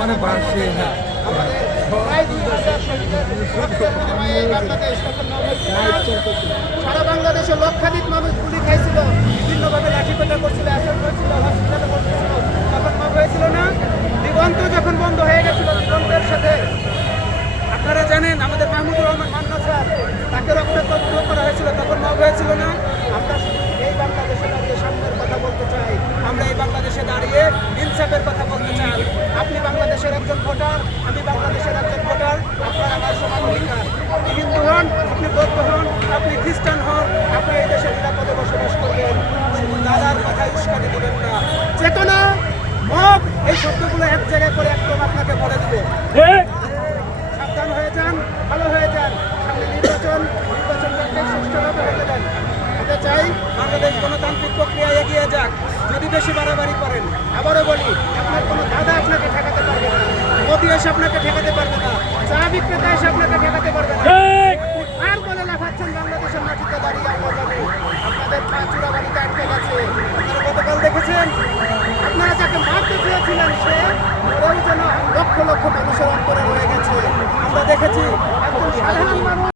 মানে বাড়ছে না আমাদের প্রায় 2,000 শহীদের রক্তের বিনিময়ে এই বাংলাদেশ তখন সারা বাংলাদেশে লক্ষাধিক মানুষ গুলি খাইছিল, বিভিন্নভাবে লাঠিপেটা করছিল, অ্যাসেট হয়েছিল, হসপিটালে ভর্তি ছিল। তখন মাফ হয়েছিল না? দিগন্ত যখন বন্ধ হয়ে গেছিল, দিগন্তের সাথে আপনারা জানেন আমাদের মাহমুদুর রহমান মান্না স্যার, তাকে রক্তাক্ত করা হয়েছিল, তখন মাফ হয়েছিল না? আমরা এই বাংলাদেশে দাঁড়িয়ে সামনের কথা বলতে চাই, আমরা এই বাংলাদেশে দাঁড়িয়ে ইনসাফের কথা বলতে চাই। আপনি বাংলাদেশের একজন ভোটার, আমি বাংলাদেশের একজন ভোটার, আপনার আমার সমান অধিকার। আপনি হিন্দু হন, আপনি বৌদ্ধ হন, আপনি খ্রিস্টান হন, আপনি এই দেশে নিরাপদে বসবাস করবেন। শুধু দাদার কথা উস্কানি দেবেন না। চেতনা, মত, এই শব্দগুলো এক জায়গায় করে একদম আপনাকে বলে দিবে। সাবধান হয়ে যান, ভালো হয়ে যান। সামনে নির্বাচনটাকে সুষ্ঠুভাবে হতে দেন। হতে চাই বাংলাদেশ গণতান্ত্রিক প্রক্রিয়া এগিয়ে যাক। যদি বেশি বাড়াবাড়ি করেন, আবারও বলি, আপনার কোনো দাদা আপনাকে ঠেকাতে পারবে না, মোদি এসে আপনাকে ঠেকাতে পারবে না, চা বিক্রেতা এসে আপনাকে ঠেকাতে পারবে না। আর বলে লাফাচ্ছেন বাংলাদেশের মাটিতে দাঁড়িয়ে, আমরা জানি আপনাদের পা চূড়াবাড়িতে আটকে গেছে। আপনারা গতকাল দেখেছেন, আপনারা যাকে মারতে চেয়েছিলেন সে মরেও যেন লক্ষ লক্ষ মানুষের অন্তরে রয়ে গেছে। আমরা দেখেছি একজন সাধারণ মানুষ